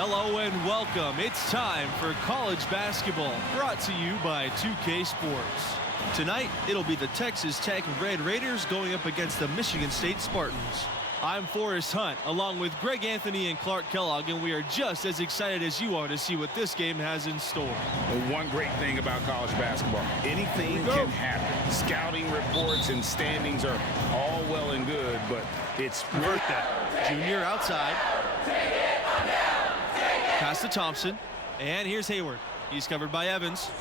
Hello and welcome. It's time for college basketball, brought to you by 2K Sports. Tonight, it'll be the Texas Tech Red Raiders going up against the Michigan State Spartans. I'm Forrest Hunt, along with Greg Anthony and Clark Kellogg, and we are just as excited as you are to see what this game has in store. One great thing about college basketball, anything can happen. Scouting reports and standings are all well and good, but it's worth that. Junior outside. Pass to Thompson, and here's Hayward. He's covered by Evans.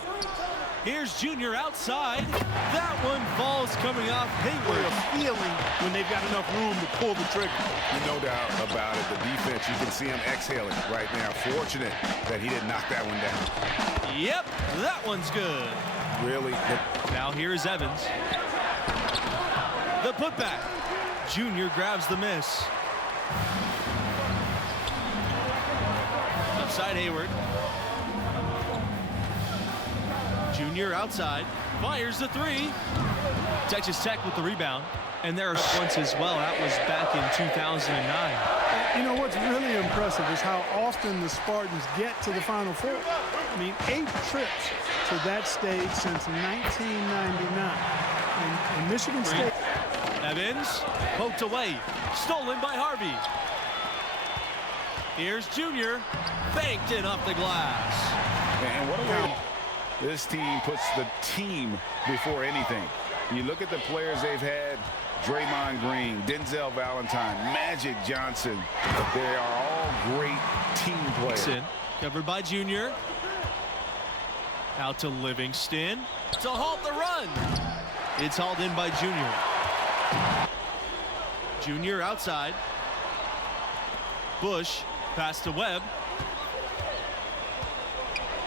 Here's Junior outside. That one falls coming off Hayward. A feeling when they've got enough room to pull the trigger. No doubt about it. The defense, you can see him exhaling right now. Fortunate that he didn't knock that one down. Yep, that one's good. Really? Now here's Evans. The putback. Junior grabs the miss. Upside Hayward. Junior outside, fires the three. Texas Tech with the rebound, and there are points as well. That was back in 2009. You know what's really impressive is how often the Spartans get to the Final Four. I mean, 8 trips to that stage since 1999. And Michigan State. Evans poked away, stolen by Harvey. Here's Junior, banked in off the glass. And what a way. This team puts the team before anything. You look at the players they've had, Draymond Green, Denzel Valentine, Magic Johnson. They are all great team players. Covered by Junior. Out to Livingston to halt the run. It's hauled in by Junior. Junior outside. Bush, pass to Webb.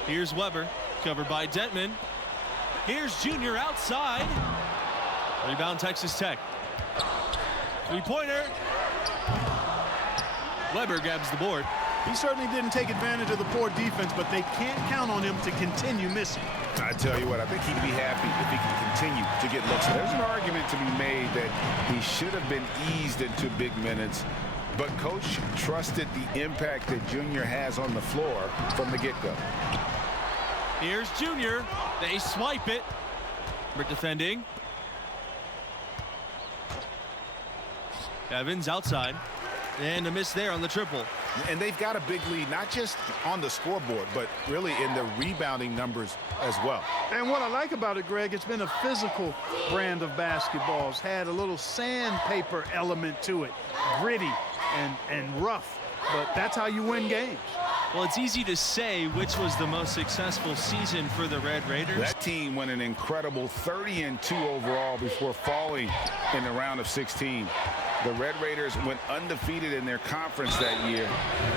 Here's Weber. Covered by Dentman. Here's Junior outside. Rebound Texas Tech. Three-pointer. Weber grabs the board. He certainly didn't take advantage of the poor defense, but they can't count on him to continue missing. I tell you what, I think he'd be happy if he can continue to get looks. There's an argument to be made that he should have been eased into big minutes, but coach trusted the impact that Junior has on the floor from the get-go. Here's Junior. They swipe it. We're defending. Evans outside. And a miss there on the triple. And they've got a big lead, not just on the scoreboard, but really in the rebounding numbers as well. And what I like about it, Greg, it's been a physical brand of basketball. It's had a little sandpaper element to it. Gritty and rough. But that's how you win games. Well, it's easy to say which was the most successful season for the Red Raiders. That team went an incredible 30-2 overall before falling in the round of 16. The Red Raiders went undefeated in their conference that year.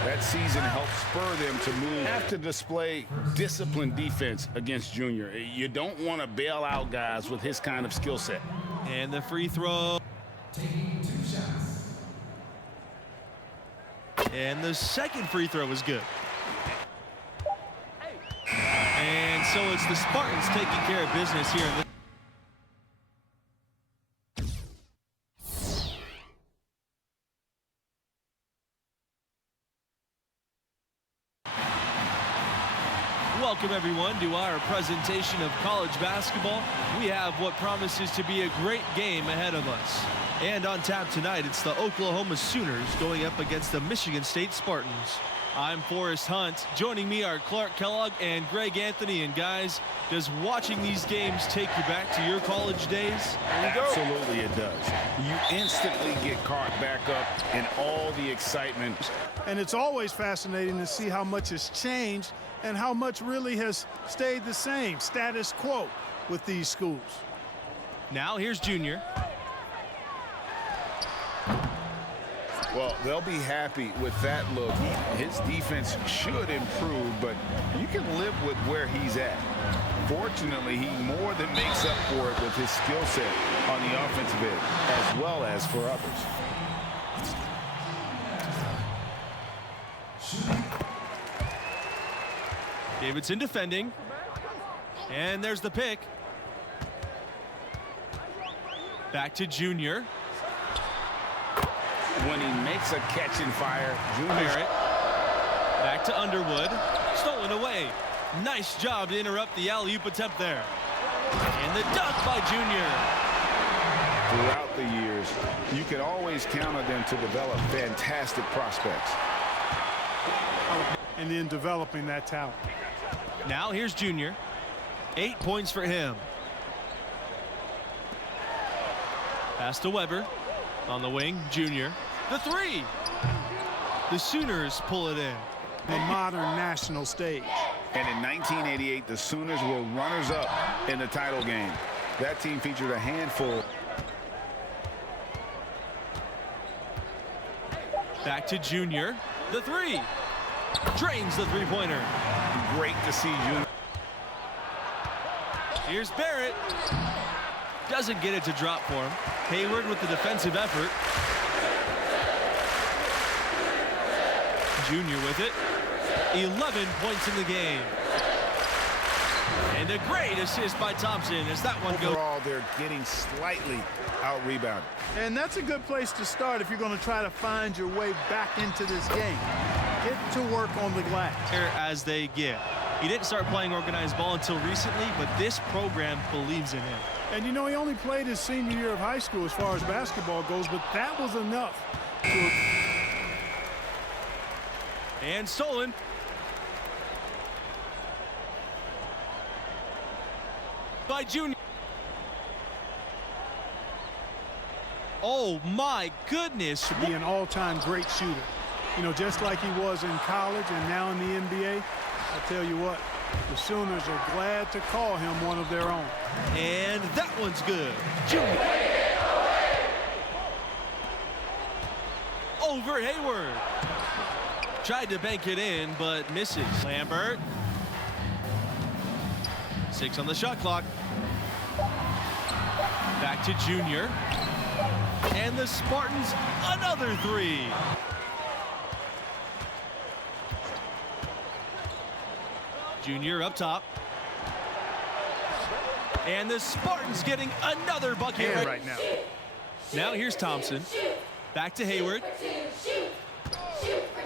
That season helped spur them to move. Have to display disciplined defense against Junior. You don't want to bail out guys with his kind of skill set. And the free throw. And the second free throw was good. And so it's the Spartans taking care of business here. Welcome everyone to our presentation of college basketball. We have what promises to be a great game ahead of us. And on tap tonight, it's the Oklahoma Sooners going up against the Michigan State Spartans. I'm Forrest Hunt. Joining me are Clark Kellogg and Greg Anthony. And guys, does watching these games take you back to your college days? Absolutely it does. You instantly get caught back up in all the excitement. And it's always fascinating to see how much has changed and how much really has stayed the same, status quo, with these schools. Now here's Junior. Well, they'll be happy with that look. His defense should improve, but you can live with where he's at. Fortunately, he more than makes up for it with his skill set on the offensive end, as well as for others. Davidson defending. And there's the pick. Back to Junior. When he makes a catch and fire, Junior. Back to Underwood. Stolen away. Nice job to interrupt the alley-oop attempt there. And the dunk by Junior. Throughout the years, you can always count on them to develop fantastic prospects. And then developing that talent. Now here's Junior. 8 points for him. Pass to Weber. On the wing, Junior. The three. The Sooners pull it in. The modern national stage. And in 1988, the Sooners were runners-up in the title game. That team featured a handful. Back to Junior. The three. Drains the three-pointer. Great to see Junior. Here's Barrett. Doesn't get it to drop for him. Hayward with the defensive effort. Junior with it. 11 points in the game. And a great assist by Thompson as that one goes. Overall, they're getting slightly out-rebounded. And that's a good place to start if you're going to try to find your way back into this game. Get to work on the glass. As they get. He didn't start playing organized ball until recently, but this program believes in him. And you know, he only played his senior year of high school as far as basketball goes, but that was enough. And stolen. By Junior. Oh my goodness. To be an all-time great shooter. You know, just like he was in college and now in the NBA, I tell you what, the Sooners are glad to call him one of their own. And that one's good. Junior. Over Hayward. Tried to bank it in, but misses. Lambert. 6 on the shot clock. Back to Junior. And the Spartans, another three. Junior up top. And the Spartans getting another bucket right now. Now here's Thompson. Back to Hayward.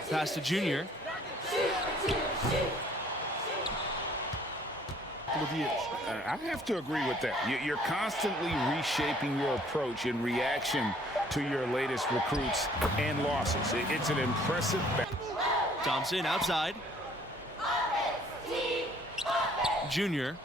Pass to Junior. I have to agree with that. You're constantly reshaping your approach in reaction to your latest recruits and losses. It's an impressive. Thompson outside. Junior.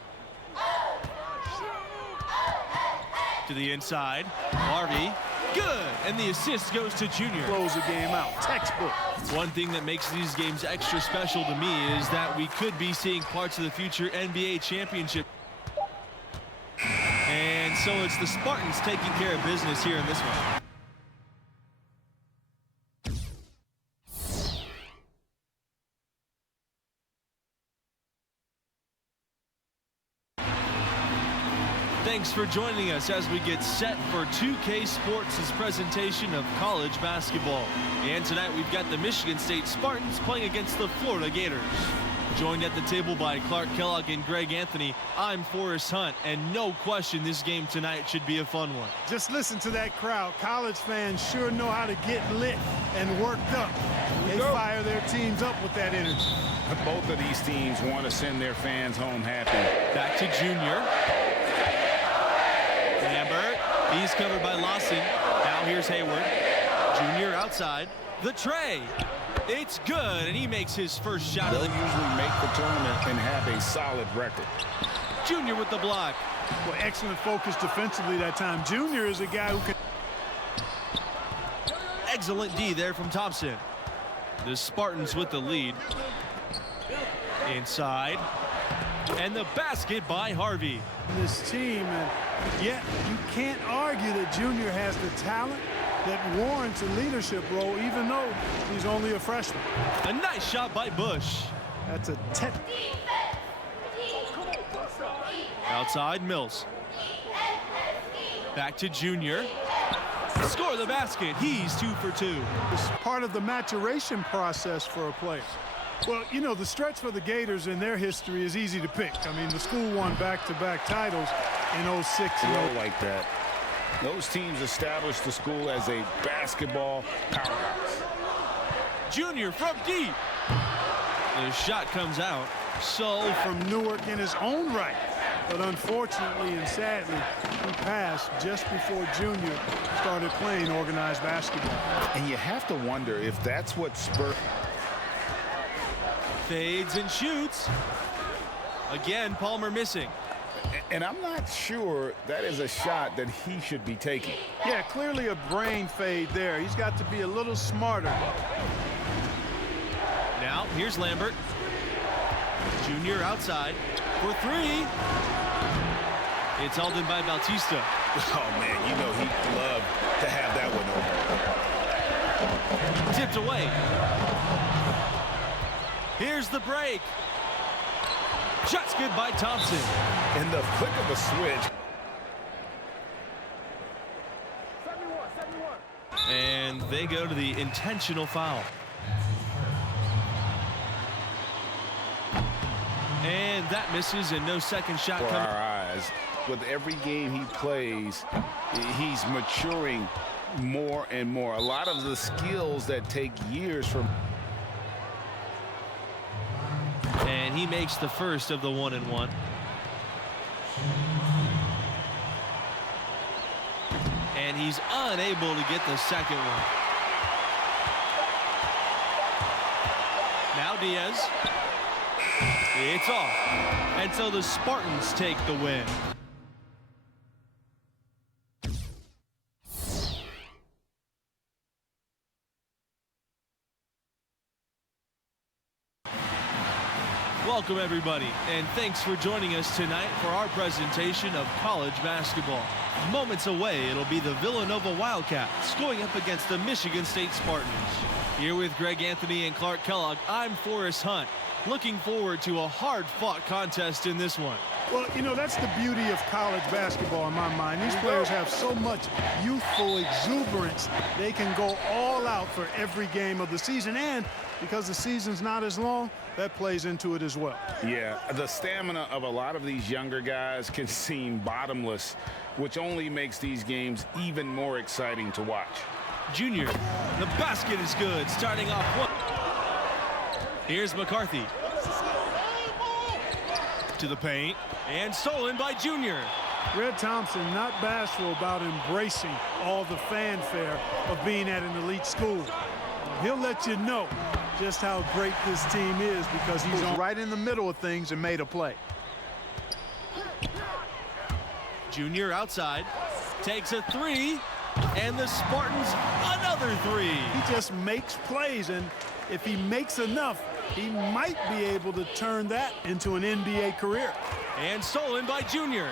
To the inside. Harvey. Good. And the assist goes to Junior. Close the game out. Textbook. One thing that makes these games extra special to me is that we could be seeing parts of the future NBA championship. And so it's the Spartans taking care of business here in this one. Thanks for joining us as we get set for 2K Sports' presentation of college basketball. And tonight we've got the Michigan State Spartans playing against the Florida Gators. Joined at the table by Clark Kellogg and Greg Anthony, I'm Forrest Hunt, and no question this game tonight should be a fun one. Just listen to that crowd. College fans sure know how to get lit and worked up. They fire their teams up with that energy. Both of these teams want to send their fans home happy. Back to Junior. Lambert, he's covered by Lawson. Now here's Hayward. Junior outside. The tray. It's good, and he makes his first shot. They'll usually make the tournament and have a solid record. Junior with the block. Well, excellent focus defensively that time. Junior is a guy who can. Excellent D there from Thompson. The Spartans with the lead. Inside. And the basket by Harvey. This team, and yet you can't argue that Junior has the talent that warrants a leadership role, even though he's only a freshman. A nice shot by Bush. That's a Outside, Mills. Back to Junior. Score the basket. He's 2 for 2. It's part of the maturation process for a player. Well, you know, the stretch for the Gators in their history is easy to pick. I mean, the school won back-to-back titles in 06 and 08. Like that. Those teams established the school as a basketball powerhouse. Junior from deep. The shot comes out. So from Newark in his own right. But unfortunately and sadly, he passed just before Junior started playing organized basketball. And you have to wonder if that's what spurred. Fades and shoots. Again, Palmer missing. And I'm not sure that is a shot that he should be taking. Yeah, clearly a brain fade there. He's got to be a little smarter. Now, here's Lambert. Junior outside for three. It's held in by Bautista. Oh, man, you know he'd love to have that one over. Tipped away. Here's the break. Shot's good by Thompson. In the flick of a switch. And they go to the intentional foul. And that misses, and no second shot For coming. our eyes, with every game he plays, he's maturing more and more. A lot of the skills that take years from. And he makes the first of the 1-and-1. And he's unable to get the second one. Now Diaz. It's off. And so the Spartans take the win. Welcome, everybody, and thanks for joining us tonight for our presentation of college basketball. Moments away, it'll be the Villanova Wildcats going up against the Michigan State Spartans. Here with Greg Anthony and Clark Kellogg, I'm Forrest Hunt. Looking forward to a hard-fought contest in this one. Well, you know, that's the beauty of college basketball in my mind. These players have so much youthful exuberance. They can go all out for every game of the season, and because the season's not as long, that plays into it as well. Yeah, the stamina of a lot of these younger guys can seem bottomless, which only makes these games even more exciting to watch. Junior, the basket is good, starting off one. Here's McCarthy. To the paint, and stolen by Junior. Red Thompson not bashful about embracing all the fanfare of being at an elite school. He'll let you know just how great this team is because he's right in the middle of things and made a play. Junior outside, takes a three, and the Spartans another three. He just makes plays, and if he makes enough, he might be able to turn that into an NBA career. And stolen by Junior.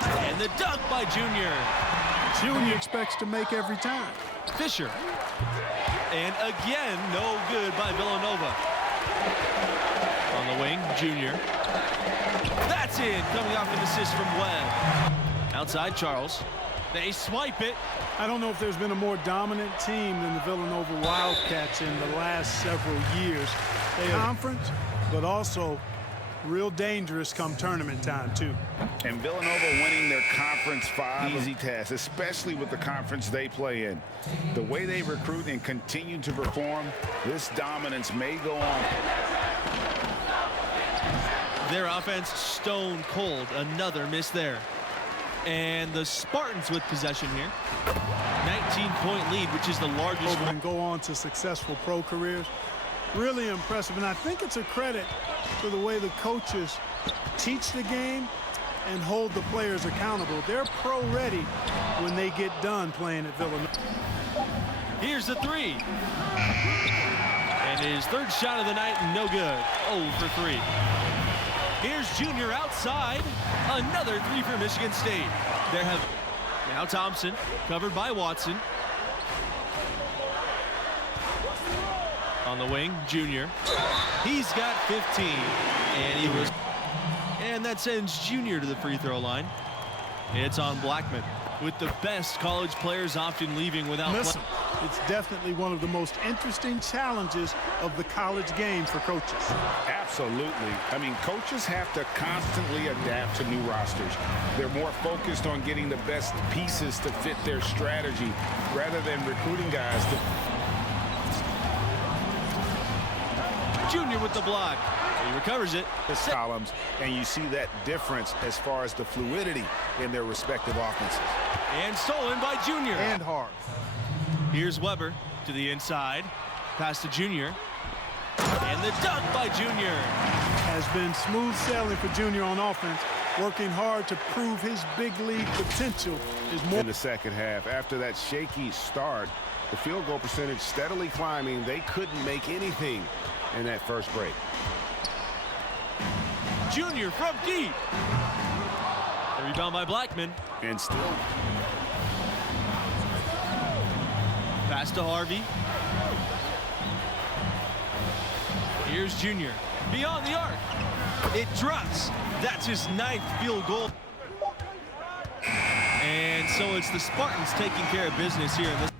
And the dunk by Junior. Junior expects to make every time. Fisher. And again, no good by Villanova. On the wing, Junior. That's in, coming off an assist from Webb. Outside, Charles. They swipe it. I don't know if there's been a more dominant team than the Villanova Wildcats in the last several years. They are conference, but also real dangerous come tournament time, too. And Villanova winning their Conference 5, easy task, especially with the conference they play in. The way they recruit and continue to perform, this dominance may go on. Their offense stone cold. Another miss there. And the Spartans with possession here. 19-point lead, which is the largest. And go on to successful pro careers. Really impressive. And I think it's a credit to the way the coaches teach the game and hold the players accountable. They're pro-ready when they get done playing at Villanova. Here's the three. And his third shot of the night, no good. 0 for 3. Here's Junior outside. Another three for Michigan State. Now Thompson, covered by Watson. On the wing, Junior. He's got 15. And that sends Junior to the free throw line. It's on Blackman. With the best college players often leaving without Listen, it's definitely one of the most interesting challenges of the college game for coaches. Absolutely. I mean, coaches have to constantly adapt to new rosters. They're more focused on getting the best pieces to fit their strategy rather than recruiting guys to. Junior with the block. He recovers it. The columns, and you see that difference as far as the fluidity in their respective offenses. And stolen by Junior. And hard. Here's Weber to the inside. Pass to Junior. And the dunk by Junior. Has been smooth sailing for Junior on offense, working hard to prove his big league potential is more. In the second half, after that shaky start, the field goal percentage steadily climbing. They couldn't make anything in that first break. Junior from deep. The rebound by Blackman. And still. Pass to Harvey. Here's Junior. Beyond the arc. It drops. That's his 9th field goal. And so it's the Spartans taking care of business here in this.